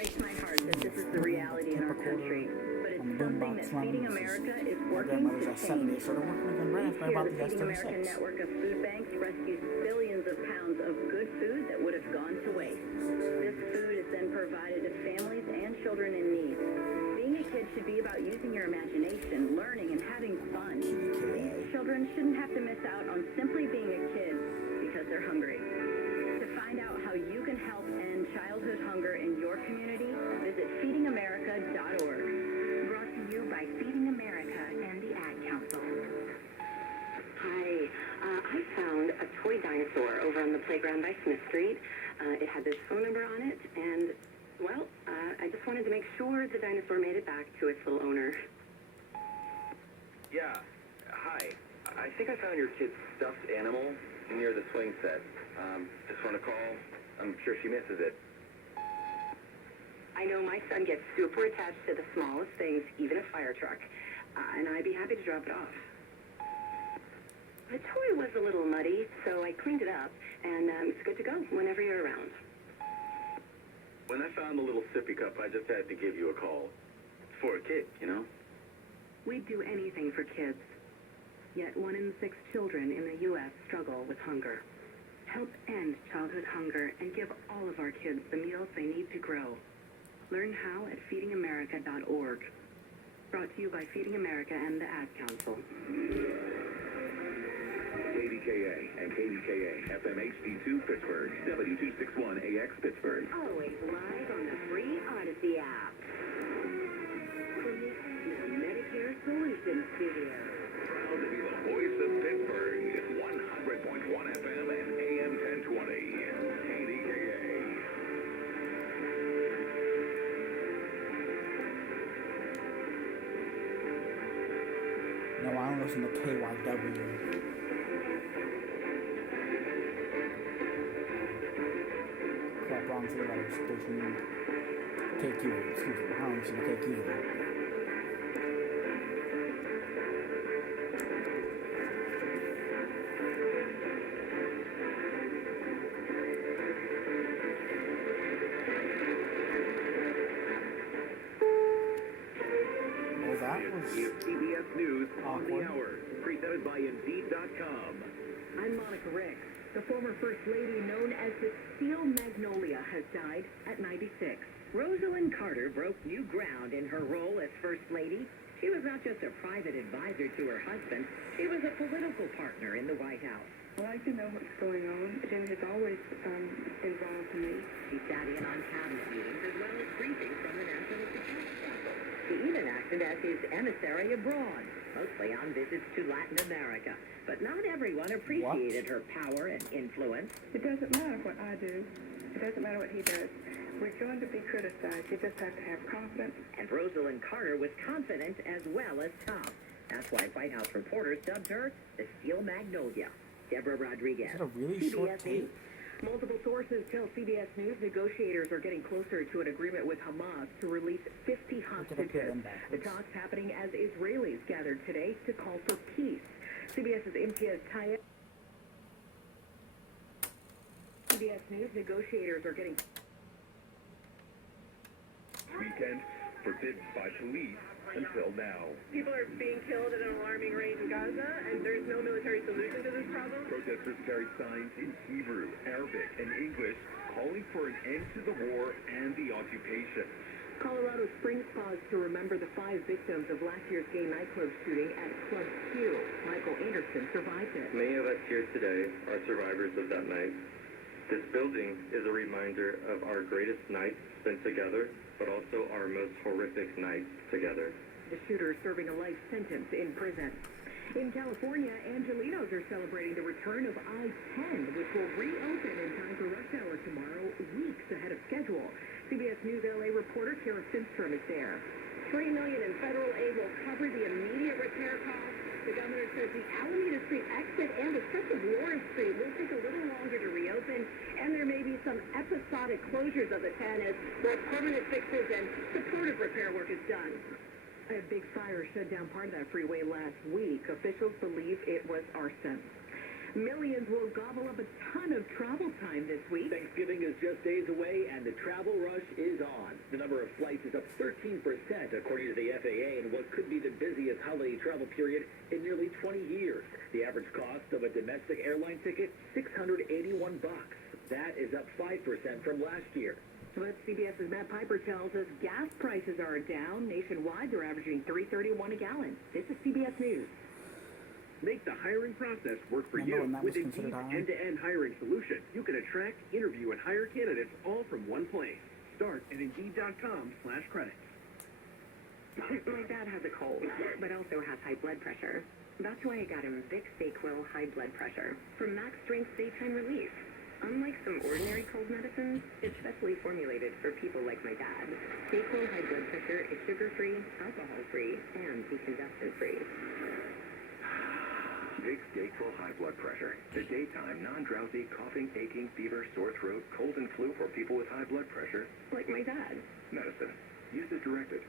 breaks my heart that this is the reality in our country, but it's something that Feeding America is working to change. Each year, the Feeding America network of food banks rescues billions of pounds of good food that would have gone to waste. This food is then provided to families and children in need. Being a kid should be about using your imagination, learning, and having fun. These children shouldn't have to miss out on simply being a kid because they're hungry. To find out how you can help end childhood hunger in your community, visit feedingamerica.org. Brought to you by Feeding America and the Ad Council. Hi, I found a toy dinosaur over on the playground by Smith Street. It had this phone number on it, and, well, I just wanted to make sure the dinosaur made it back to its little owner. Yeah, hi. I think I found your kid's stuffed animal near the swing set. Just want to call. I'm sure she misses it. I know my son gets super attached to the smallest things, even a fire truck, and I'd be happy to drop it off. The toy was a little muddy, so I cleaned it up, and it's good to go whenever you're around. When I found the little sippy cup, I just had to give you a call. For a kid, you know? We'd do anything for kids. Yet 1 in 6 children in the U.S. struggle with hunger. Help end childhood hunger and give all of our kids the meals they need to grow. Learn how at feedingamerica.org. Brought to you by Feeding America and the Ad Council. kdka and kdka FM HD2 Pittsburgh, W261AX Pittsburgh. Always live on the free Odyssey app. From the Medicare Solutions Studio. Proud to be the voice of Pittsburgh, 100.1 FM and AM 1020. KDKA. No, I don't listen to KYW. Crap, wrong to the letter station. KQ, excuse me. I don't listen to KQ. CBS News on the Hour, presented by Indeed.com. I'm Monica Ricks. The former First Lady known as the Steel Magnolia has died at 96. Rosalind Carter broke new ground in her role as First Lady. She was not just a private advisor to her husband, she was a political partner in the White House. I like to know what's going on. Jim has always involved me. She sat in on cabinet meetings as well as briefings from the National Security Council. She even acted as his emissary abroad, mostly on visits to Latin America. But not everyone appreciated her power and influence. It doesn't matter what I do. It doesn't matter what he does. We're going to be criticized. You just have to have confidence. And Rosalind Carter was confident as well as tough. That's why White House reporters dubbed her the Steel Magnolia. Deborah Rodriguez. Is that a really short tape? Multiple sources tell CBS News negotiators are getting closer to an agreement with Hamas to release 50 hostages. The talks happening as Israelis gathered today to call for peace. CBS's Imtiaz Tayeb. CBS News negotiators are getting... Weekend forbidden by police until now. People are being killed at an alarming rate in Gaza, and there's no military solution to this problem. Protesters carried signs in Hebrew, Arabic, and English calling for an end to the war and the occupation. Colorado Springs paused to remember the 5 victims of last year's gay nightclub shooting at Club Q. Michael Anderson survived it. Many of us here today are survivors of that night. This building is a reminder of our greatest nights spent together, but also our most horrific nights together. The shooter serving a life sentence in prison. In California, Angelinos are celebrating the return of I-10, which will reopen in time for rush hour tomorrow, weeks ahead of schedule. CBS News LA reporter Kara Finstrom is there. $3 million in federal aid will cover the immediate repair costs. The governor says the Alameda Street exit and the stretch of Lawrence Street will take a little longer to reopen, and there may be some episodic closures of the 10 as both permanent fixes and supportive repair work is done. A big fire shut down part of that freeway last week. Officials believe it was arson. Millions will gobble up a ton of travel time this week. Thanksgiving is just days away, and the travel rush is on. The number of flights is up 13%, according to the FAA, in what could be the busiest holiday travel period in nearly 20 years. The average cost of a domestic airline ticket, $681. That is up 5% from last year. But CBS's Matt Piper tells us gas prices are down. Nationwide, they're averaging $3.31 a gallon. This is CBS News. Make the hiring process work for Remember when you that with was Indeed's considered hiring? end-to-end hiring solution. You can attract, interview, and hire candidates all from one place. Start at Indeed.com/credits. My dad has a cold, but also has high blood pressure. That's why I got him Vicks DayQuil High Blood Pressure from Max Strength Daytime Relief. Unlike some ordinary cold medicines, it's specially formulated for people like my dad. DayQuil High Blood Pressure is sugar-free, alcohol-free, and decongestant-free. Vicks DayQuil High Blood Pressure. The daytime, non-drowsy, coughing, aching, fever, sore throat, cold and flu for people with high blood pressure. Like my dad. Medicine. Use as directed.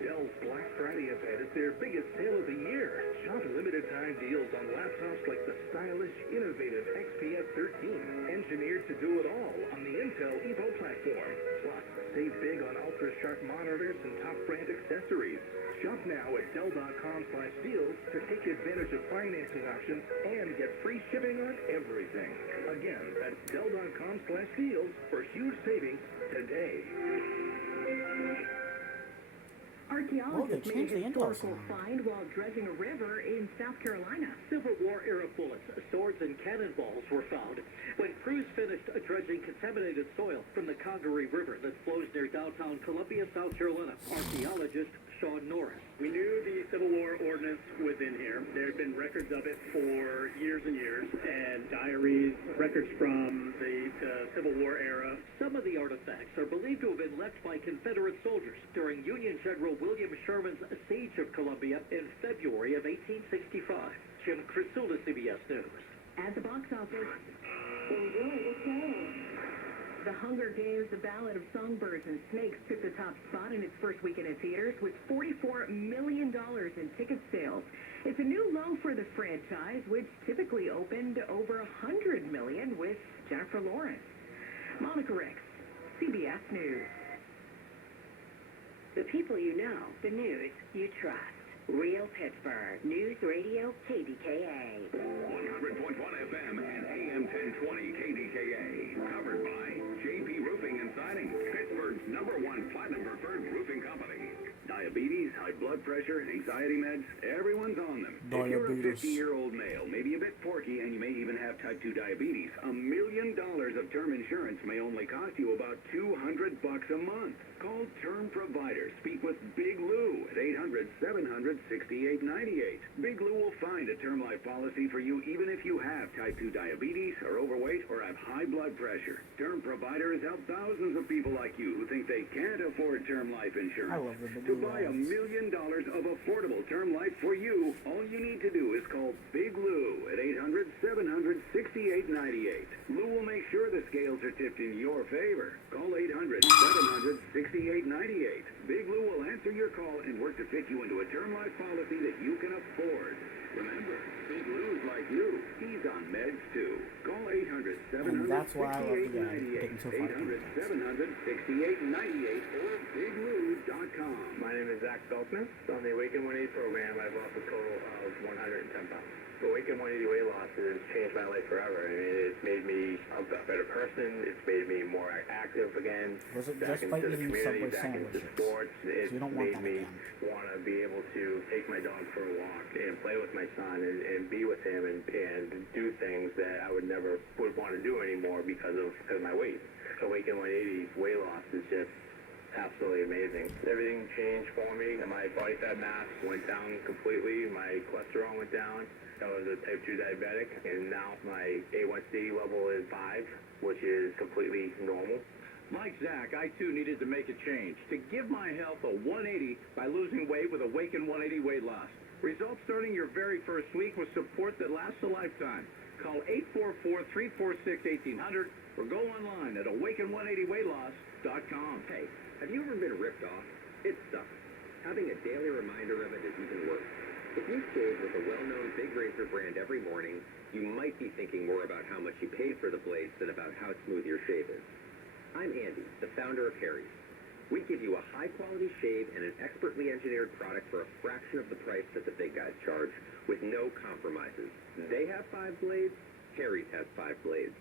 Dell's Black Friday event is their biggest sale of the year. Shop limited time deals on laptops like the stylish, innovative XPS 13, engineered to do it all on the Intel Evo platform. Plus, save big on ultra-sharp monitors and top brand accessories. Shop now at Dell.com/deals to take advantage of financing options and get free shipping on everything. Again, that's Dell.com/deals for huge savings today. Archaeologists they made changed a the Intel historical sign. find while dredging a river in South Carolina. Civil War era bullets, swords, and cannonballs were found when crews finished dredging contaminated soil from the Congaree River that flows near downtown Columbia, South Carolina. Archaeologist Sean Norris. We knew the Civil War ordnance was in here. There had been records of it for years and years, and diaries, records from the Civil War era. Some of the artifacts are believed to have been left by Confederate soldiers during Union General William Sherman's siege of Columbia in February of 1865. Jim Crisula, CBS News. At the box office, enjoy the show. The Hunger Games, The Ballad of Songbirds and Snakes, took the top spot in its first weekend in theaters with $44 million in ticket sales. It's a new low for the franchise, which typically opened over $100 million with Jennifer Lawrence. Monica Ricks, CBS News. The people you know, the news you trust. Real Pittsburgh News Radio KDKA. 100.1 FM and AM 1020 KDKA. Covered by JP Roofing and Siding, Pittsburgh's #1 platinum preferred roofing company. Diabetes, high blood pressure, anxiety meds, everyone's on them. If you're a 50-year-old male, maybe a bit porky, and you may even have type 2 diabetes, $1 million of term insurance may only cost you about $200 a month. Call Term Provider. Speak with Big Lou at 800-700-6898. Big Lou will find a term life policy for you even if you have type 2 diabetes, are overweight, or have high blood pressure. Term Provider has helped thousands of people like you who think they can't afford term life insurance. I love the To buy $1 million of affordable term life for you, all you need to do is call Big Lou at 800-700-6898. Lou will make sure the scales are tipped in your favor. Call 800-700-6898. Big Lou will answer your call and work to fit you into a term life policy that you can afford. Remember, Big Lou's like you. He's on meds too. Call 800-700-6898. And that's why I love the guy taking so far. 800-700-6898 or BigLou.com. My name is Zach Belkness. On the Awaken 180 program, I've lost a total of 110 pounds. The Awaken 180 weight loss has changed my life forever. I mean, it's made me a better person. It's made me more active again. Was it back just by into the eating community, Subway back into sandwiches? sports. It's So you don't want made that me again. want to be able to take my dog for a walk and play with my son and be with him and do things that I would never would want to do anymore because of my weight. Awaken 180 weight loss is just absolutely amazing. Everything changed for me. My body fat mass went down completely. My cholesterol went down. I was a type 2 diabetic, and now my A1C level is 5, which is completely normal. Like Zach, I too needed to make a change to give my health a 180 by losing weight with Awaken 180 weight loss. Results starting your very first week with support that lasts a lifetime. Call 844-346-1800 or go online at awaken180weightloss.com. Hey, have you ever been ripped off? It sucks. Having a daily reminder of it is even worse. If you shave with a well-known Big Razor brand every morning, you might be thinking more about how much you paid for the blades than about how smooth your shave is. I'm Andy, the founder of Harry's. We give you a high-quality shave and an expertly engineered product for a fraction of the price that the big guys charge, with no compromises. They have 5 blades, Harry's has 5 blades.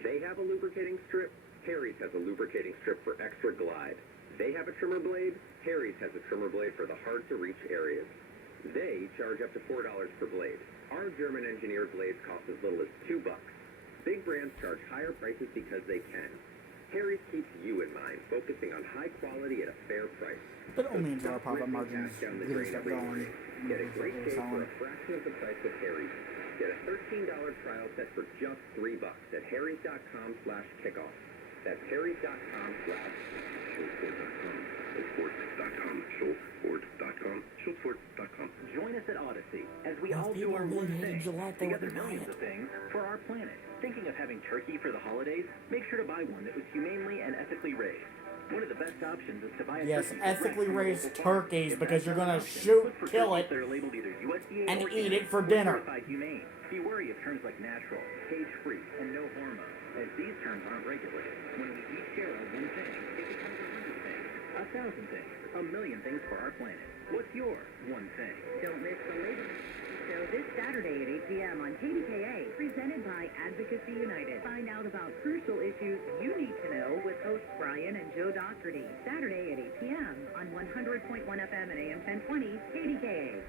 They have a lubricating strip, Harry's has a lubricating strip for extra glide. They have a trimmer blade, Harry's has a trimmer blade for the hard-to-reach areas. They charge up to $4 per blade. Our German-engineered blades cost as little as $2. Big brands charge higher prices because they can. Harry's keeps you in mind, focusing on high quality at a fair price. But only until our profit margins down the really drain start every going. morning. Get a great shave for a fraction of the price with Harry's. Get a $13 trial set for just $3 at harrys.com/kickoff. That's harrys.com/schultzford.com. Schultzford.com. Schultzford.com. Schultzford.com. Join us at Odyssey as we Well, all do people our really one hated thing. July 4th Together and millions riot. of things for our planet. Thinking of having turkey for the holidays? Make sure to buy one that was humanely and ethically raised. One of the best options is to buy a Yes, turkey ethically direct from a raised local farm. turkeys, If because that's you're not gonna an option, shoot, look for kill turkeys it, that are labeled either USDA and or eat it for or dinner. certified humane. Be wary of terms like natural, cage-free, and no hormones, as these terms aren't regulated. When we each share one thing, it becomes 100 things, 1,000 things, 1,000,000 things for our planet. What's your one thing? Don't miss the Labor Show this Saturday at 8 p.m. on KDKA, presented by Advocacy United. Find out about crucial issues you need to know with hosts Brian and Joe Doherty. Saturday at 8 p.m. on 100.1 FM and AM 1020 KDKA.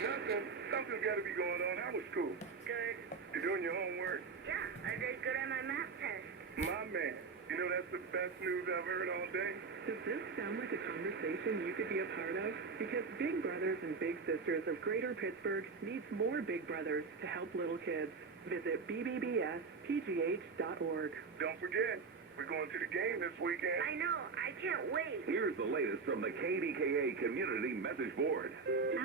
Nothing. Something's got to be going on. How was school? Good. You doing your homework? Yeah, I did good on my math test. My man. You know that's the best news I've heard all day. Does this sound like a conversation you could be a part of? Because Big Brothers and Big Sisters of Greater Pittsburgh needs more Big Brothers to help little kids. Visit bbbspgh.org. Don't forget, we're going to the game this weekend. I know. I can't wait. Here's the latest from the KDKA Community Message Board.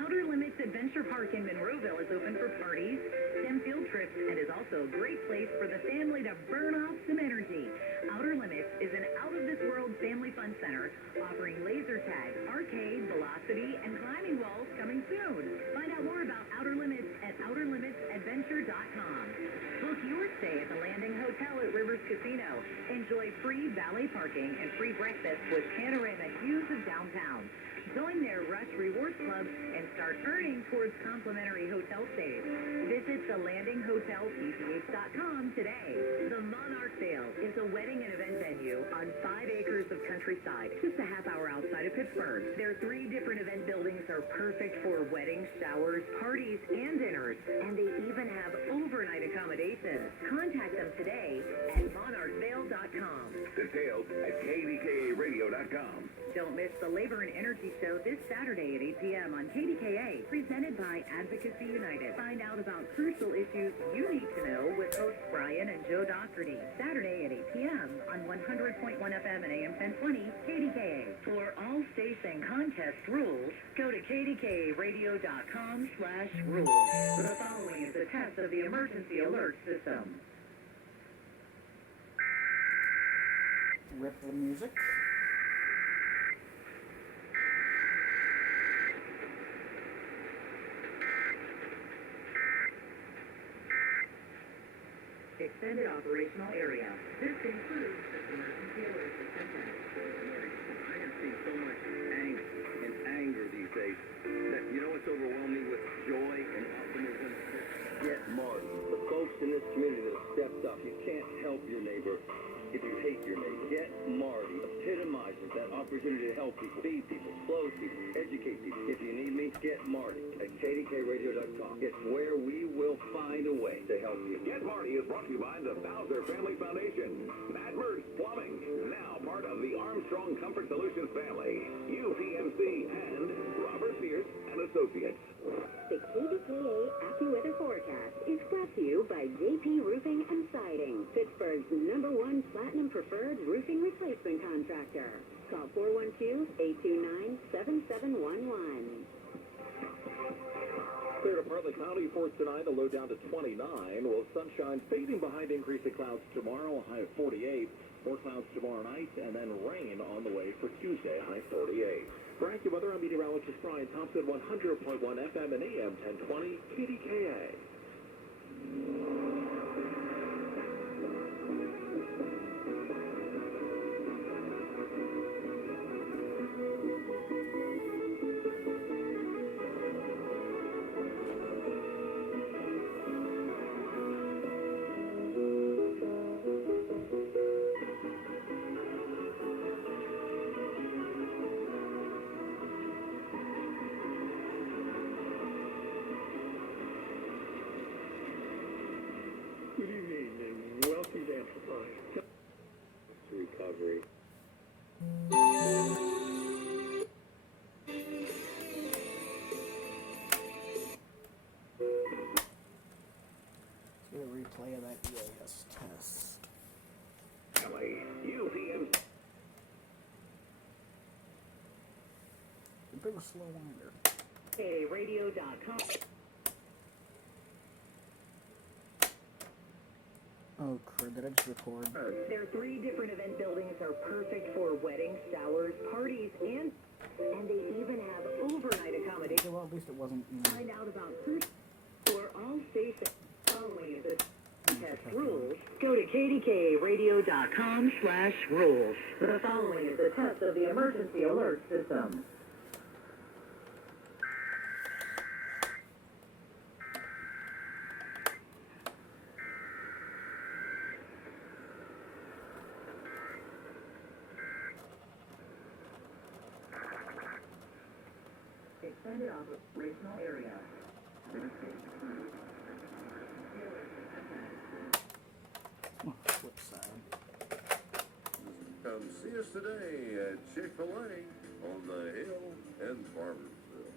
Outer Limits Adventure Park in Monroeville is open for parties, STEM field trips, and is also a great place for the family to burn off some energy. Outer Limits is an out-of-this-world family fun center offering laser tag, arcade, velocity, and climbing walls coming soon. Find out more about Outer Limits at outerlimitsadventure.com. Book your stay at the Landing Hotel at Rivers Casino. Enjoy free valet parking and free breakfast with panoramic views of downtown. Join their Rush Rewards Club and start earning towards complimentary hotel stays. Visit the landinghotelpch.com today. The Monarch Vale is a wedding and event venue on 5 acres of countryside, just a half hour outside of Pittsburgh. Their 3 different event buildings are perfect for weddings, showers, parties, and dinners, and they even have overnight accommodations. Contact them today at monarchvale.com. Details at kdkaradio.com. Don't miss the Labor and Energy Show this Saturday at 8 p.m. on KDKA, presented by Advocacy United. Find out about crucial issues you need to know with hosts Brian and Joe Doherty. Saturday at 8 p.m. on 100.1 FM and AM 1020 KDKA. For all states and contest rules, go to kdkaradio.com/rules. The following is a test of the emergency alert system. Rip the music. Extended operational area. This includes the emergency alert system. I have seen so much angst and anger these days that, what's overwhelmed me with joy and optimism? Get Marty. The folks in this community that have stepped up. You can't help your neighbor if you hate your neighbor. Get Marty epitomizes that opportunity to help people, feed people, clothe people, educate people. If you need me, get Marty at kdkradio.com. It's where we will find a way to help you. Get Marty is brought to you by the Bowser Family Foundation, Madmer's Plumbing, now part of the Armstrong Comfort Solutions family, UPMC, and Robert Pierce and Associates. The KDKA AccuWeather forecast is brought to you by JP Roofing and Siding, Pittsburgh's #1 Platinum Preferred Roofing Replacement Contractor. Call 412-829-7711. Clear to partly cloudy for tonight, a low down to 29. Well, sunshine fading behind increasing clouds tomorrow, a high of 48. More clouds tomorrow night, and then rain on the way for Tuesday, high 48. For AccuWeather, I'm meteorologist Brian Thompson, 100.1 FM and AM 1020 KDKA. for the slow winder. kdka.radio.com. Oh crud, did I just record? Their 3 different event buildings are perfect for weddings, showers, parties, and they even have overnight accommodation. Okay, well, at least it wasn't, you know... Find out about food for all stations following the test rules. Go to kdka.radio.com/rules. The following is the test of the emergency alert system. Extended operational area. Oh, flip side. Come see us today at Chick-fil-A on the Hill in Farmersville.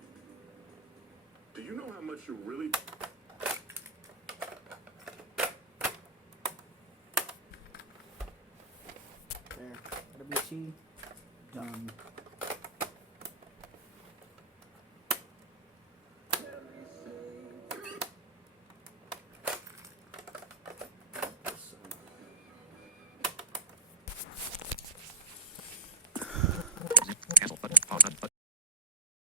Do you know how much you really... There. WC. Done.